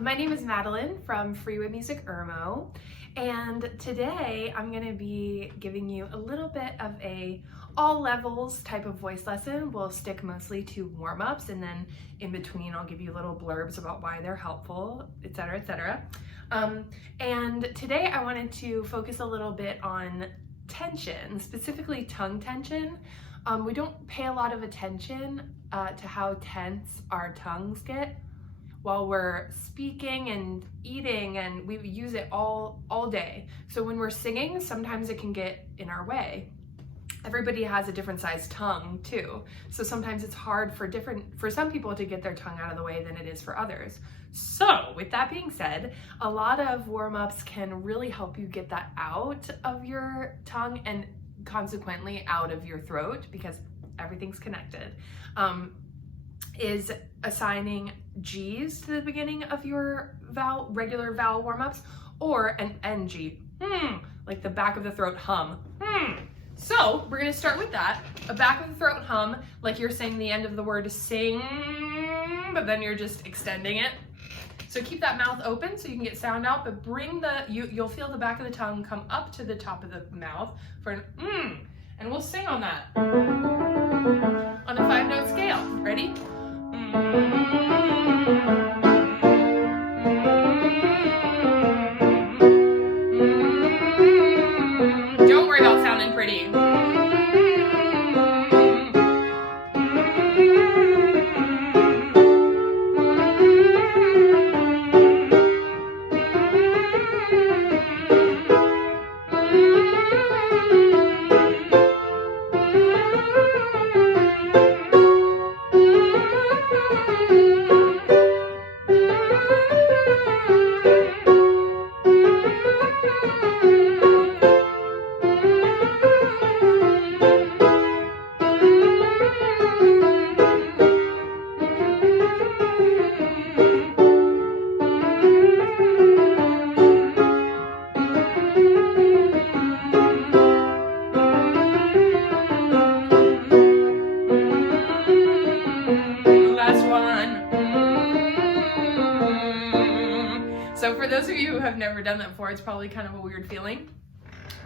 My name is Madeline from Freeway Music Irmo, and today I'm going to be giving you a little bit of a all levels type of voice lesson. We'll stick mostly to warm-ups, and then in between I'll give you little blurbs about why they're helpful, etc., etc. And today I wanted to focus a little bit on tension, specifically tongue tension. We don't pay a lot of attention to how tense our tongues get while we're speaking and eating, and we use it all day. So when we're singing, sometimes it can get in our way. Everybody has a different sized tongue too. So sometimes it's hard for some people to get their tongue out of the way than it is for others. So with that being said, a lot of warm-ups can really help you get that out of your tongue and consequently out of your throat, because everything's connected. Is assigning G's to the beginning of your regular vowel warm-ups, or an NG, like the back of the throat hum. So we're gonna start with that, a back of the throat hum, like you're saying the end of the word sing, but then you're just extending it. So keep that mouth open so you can get sound out, but bring you'll feel the back of the tongue come up to the top of the mouth for an and we'll sing on that on a 5-note scale. Ready? Don't worry about sounding pretty. So for those of you who have never done that before, it's probably kind of a weird feeling.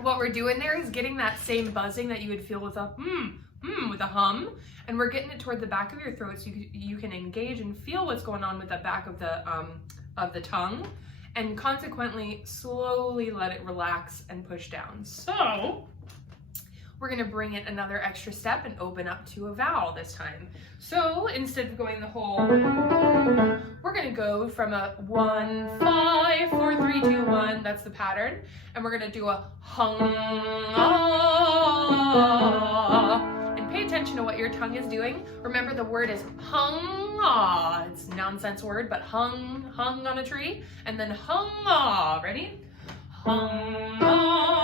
What we're doing there is getting that same buzzing that you would feel with a with a hum, and we're getting it toward the back of your throat so you can engage and feel what's going on with the back of the tongue, and consequently slowly let it relax and push down. So we're gonna bring it another extra step and open up to a vowel this time. So instead of going the whole, we're gonna go from a 1, 5, 4, 3, 2, 1, that's the pattern. And we're gonna do a hung, ah. And pay attention to what your tongue is doing. Remember, the word is hung, ah. It's a nonsense word, but hung on a tree. And then hung, ah. Ready? Hung, ah.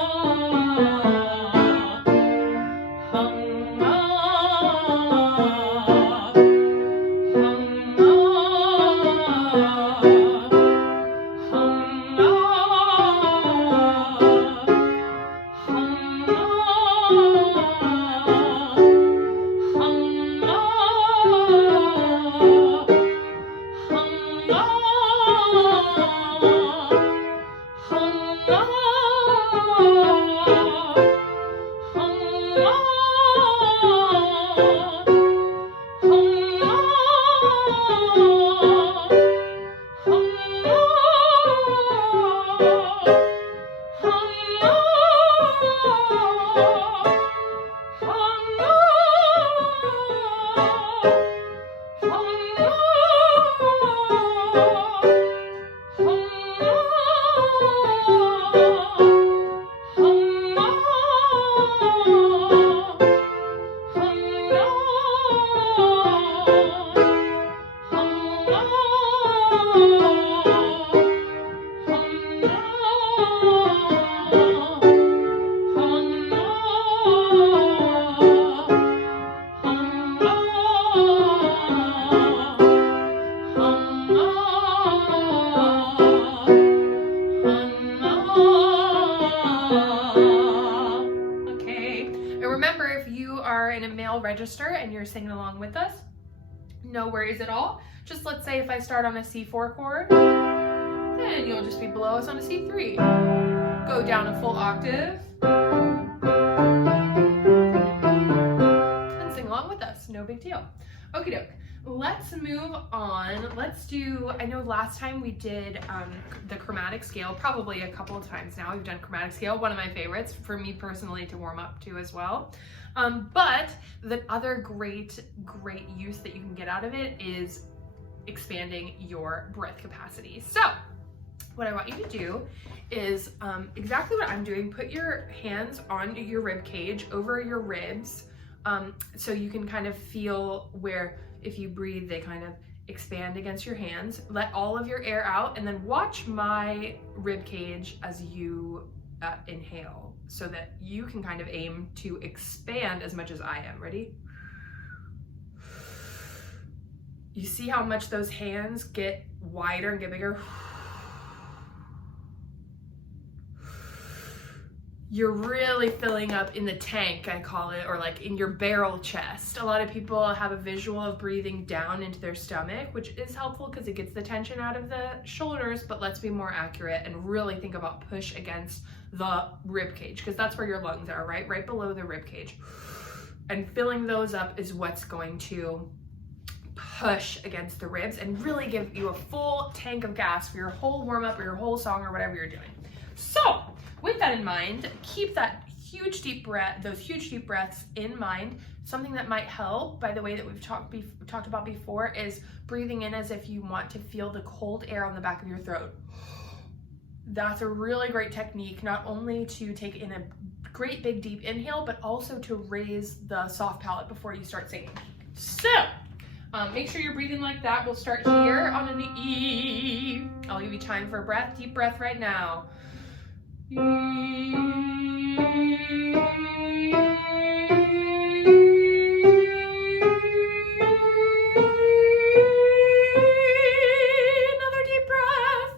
are in a male register and you're singing along with us, no worries at all. Just let's say if I start on a C4 chord, then you'll just be below us on a C3. Go down a full octave and sing along with us, no big deal. Okie doke. Let's move on. Let's do, I know last time we did the chromatic scale, probably a couple of times now we've done chromatic scale, one of my favorites for me personally to warm up to as well. But the other great use that you can get out of it is expanding your breath capacity. So what I want you to do is exactly what I'm doing. Put your hands on your rib cage over your ribs, so you can kind of feel where if you breathe, they kind of expand against your hands. Let all of your air out and then watch my rib cage as you inhale so that you can kind of aim to expand as much as I am. Ready? You see how much those hands get wider and get bigger? You're really filling up in the tank, I call it, or like in your barrel chest. A lot of people have a visual of breathing down into their stomach, which is helpful because it gets the tension out of the shoulders, but let's be more accurate and really think about push against the rib cage, because that's where your lungs are, right? Right below the rib cage. And filling those up is what's going to push against the ribs and really give you a full tank of gas for your whole warm up or your whole song or whatever you're doing. So with that in mind, keep that huge deep breath, those huge deep breaths in mind. Something that might help, by the way, that we've talked about before, is breathing in as if you want to feel the cold air on the back of your throat. That's a really great technique, not only to take in a great big deep inhale, but also to raise the soft palate before you start singing. So make sure you're breathing like that. We'll start here on an E. I'll give you time for a breath, deep breath right now. Another deep breath.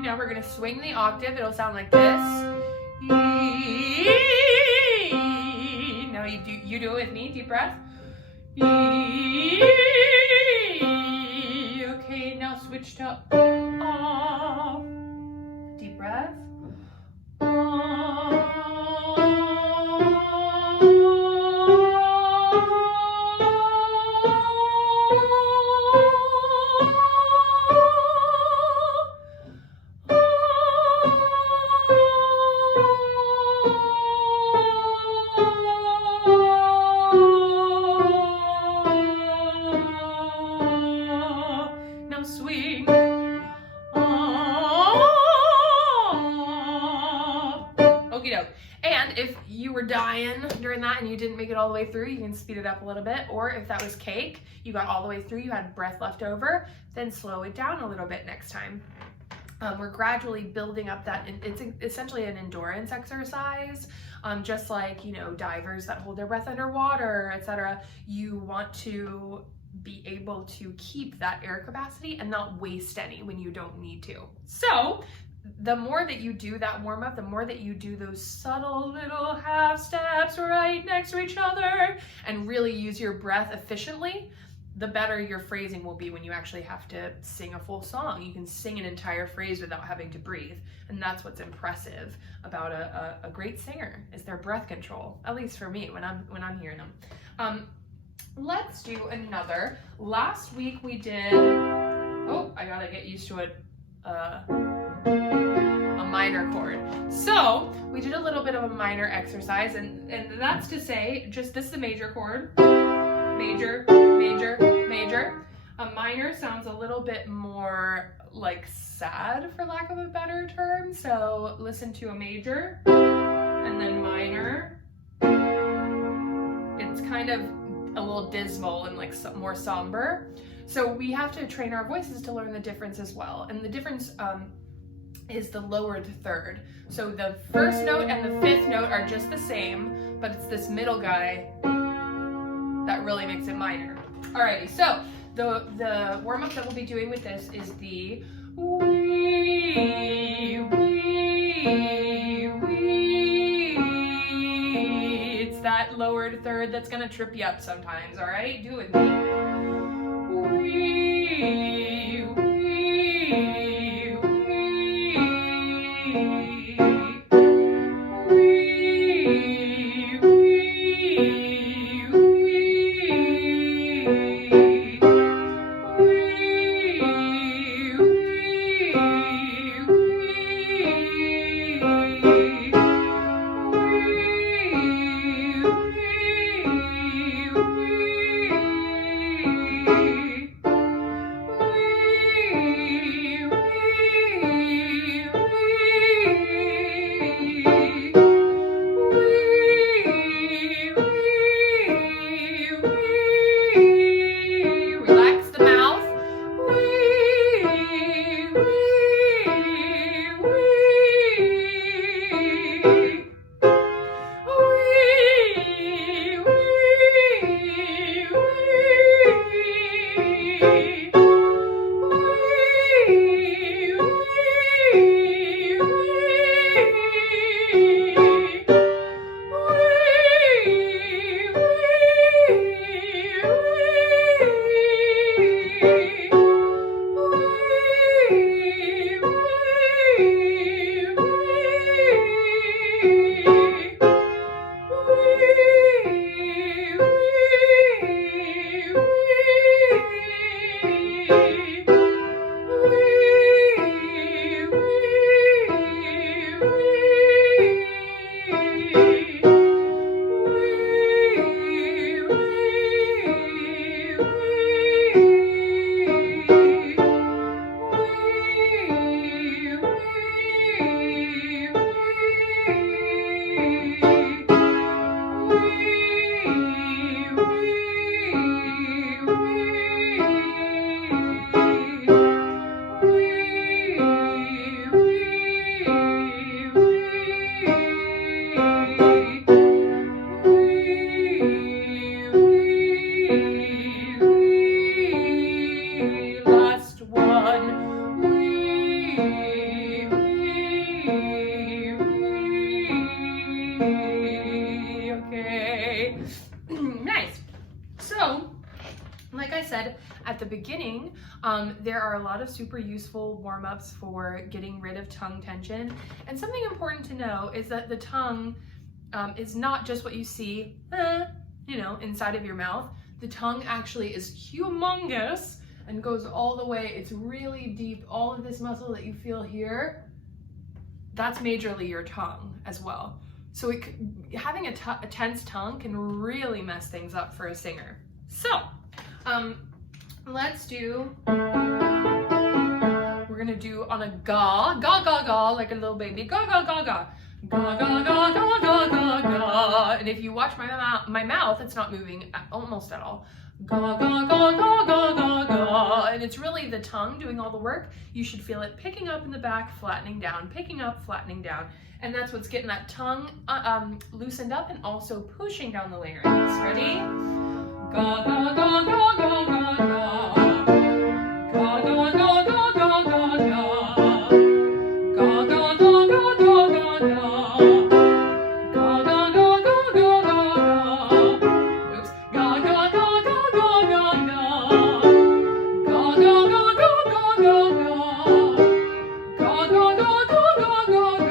Now we're going to swing the octave. It'll sound like this. Now you do it with me. Deep breath. Okay, now switch to off. Deep breath. Swing. Okie doke. And if you were dying during that and you didn't make it all the way through, you can speed it up a little bit. Or if that was cake, you got all the way through, you had breath left over, then slow it down a little bit next time. We're gradually building up that, it's essentially an endurance exercise, just like, you know, divers that hold their breath underwater, etc. You want to be able to keep that air capacity and not waste any when you don't need to. So the more that you do that warm up, the more that you do those subtle little half steps right next to each other and really use your breath efficiently, the better your phrasing will be when you actually have to sing a full song. You can sing an entire phrase without having to breathe. And that's what's impressive about a great singer, is their breath control, at least for me when I'm hearing them. Let's do another. Last week we did, oh, I gotta get used to a minor chord. So we did a little bit of a minor exercise, and that's to say, just this is a major chord, major, major, major. A minor sounds a little bit more like sad, for lack of a better term. So listen to a major and then minor. It's kind of a little dismal and like more somber. So we have to train our voices to learn the difference as well. And the difference is the lowered third. So the first note and the fifth note are just the same, but it's this middle guy that really makes it minor. Alrighty, so the warm-up that we'll be doing with this is the Wee, wee, wee. It's that lowered third that's gonna trip you up sometimes, all right? Do it with me. Wee, wee, wee. Wee, wee, wee. Relax the mouth. Nice. So, like I said at the beginning, there are a lot of super useful warm-ups for getting rid of tongue tension. And something important to know is that the tongue is not just what you see, inside of your mouth. The tongue actually is humongous and goes all the way. It's really deep. All of this muscle that you feel here, that's majorly your tongue as well. So having a tense tongue can really mess things up for a singer. So, let's do, we're gonna do on a ga, ga, ga, ga, like a little baby, ga, ga, ga, ga. Ga, ga, ga, ga, ga, ga, ga. And if you watch my mouth, it's not moving almost at all. Ga, ga, ga, ga, ga, ga, ga. And it's really the tongue doing all the work. You should feel it picking up in the back, flattening down, picking up, flattening down. And that's what's getting that tongue loosened up and also pushing down the larynx. Ready? Ga, ga, ga, ga, ga, ga, ga. Ga, ga, ga, ga, ga, ga, ga. Ga, ga, ga, ga, ga, ga, ga. Ga, ga, ga, ga, ga, ga, ga. Oops. Ga, ga, ga, ga, ga, ga, ga. Ga, ga, ga, ga, ga, ga, ga. Ga, ga, ga, ga, ga, ga, ga.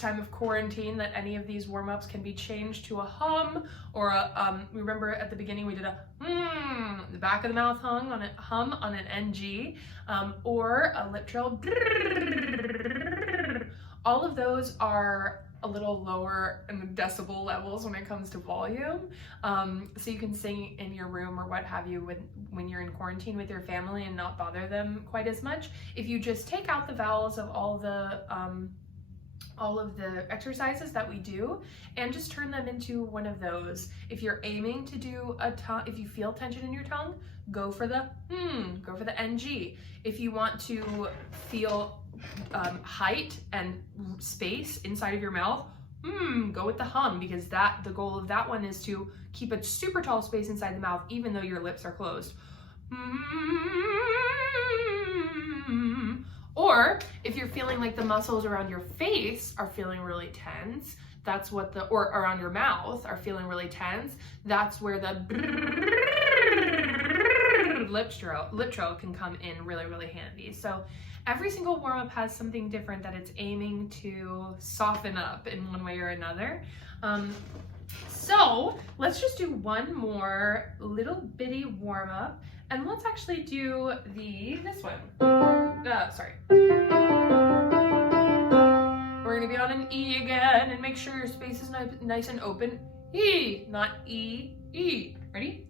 Time of quarantine that any of these warm-ups can be changed to a hum or a remember at the beginning we did a the back of the mouth hum on an NG, or a lip trill. All of those are a little lower in the decibel levels when it comes to volume. So you can sing in your room or what have you when you're in quarantine with your family and not bother them quite as much. If you just take out the vowels of all of the exercises that we do and just turn them into one of those. If you're aiming to do if you feel tension in your tongue, go for the NG. If you want to feel height and space inside of your mouth, go with the hum, because the goal of that one is to keep a super tall space inside the mouth even though your lips are closed. Or if you're feeling like the muscles around your face are feeling really tense, or around your mouth are feeling really tense, that's where the lip trill can come in really, really handy. So every single warm-up has something different that it's aiming to soften up in one way or another. So let's just do one more little bitty warm-up, and let's actually do this one. Sorry. We're gonna be on an E again, and make sure your space is nice and open. E, not E, E. Ready?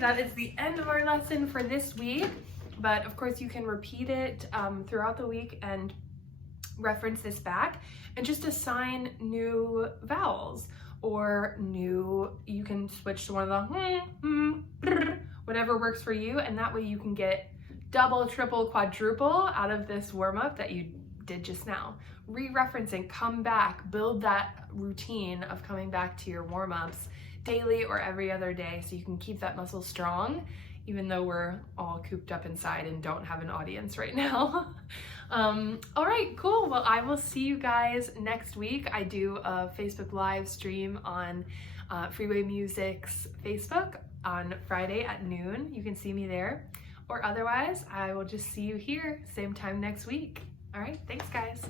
That is the end of our lesson for this week, but of course you can repeat it throughout the week and reference this back and just assign new vowels, or you can switch to one of the whatever works for you, and that way you can get double, triple, quadruple out of this warm-up that you did just now. Re-referencing, come back, build that routine of coming back to your warm-ups daily or every other day so you can keep that muscle strong, even though we're all cooped up inside and don't have an audience right now. All right, cool. Well, I will see you guys next week. I do a Facebook live stream on Freeway Music's Facebook on Friday at noon. You can see me there. Or otherwise, I will just see you here, same time next week. All right, thanks guys.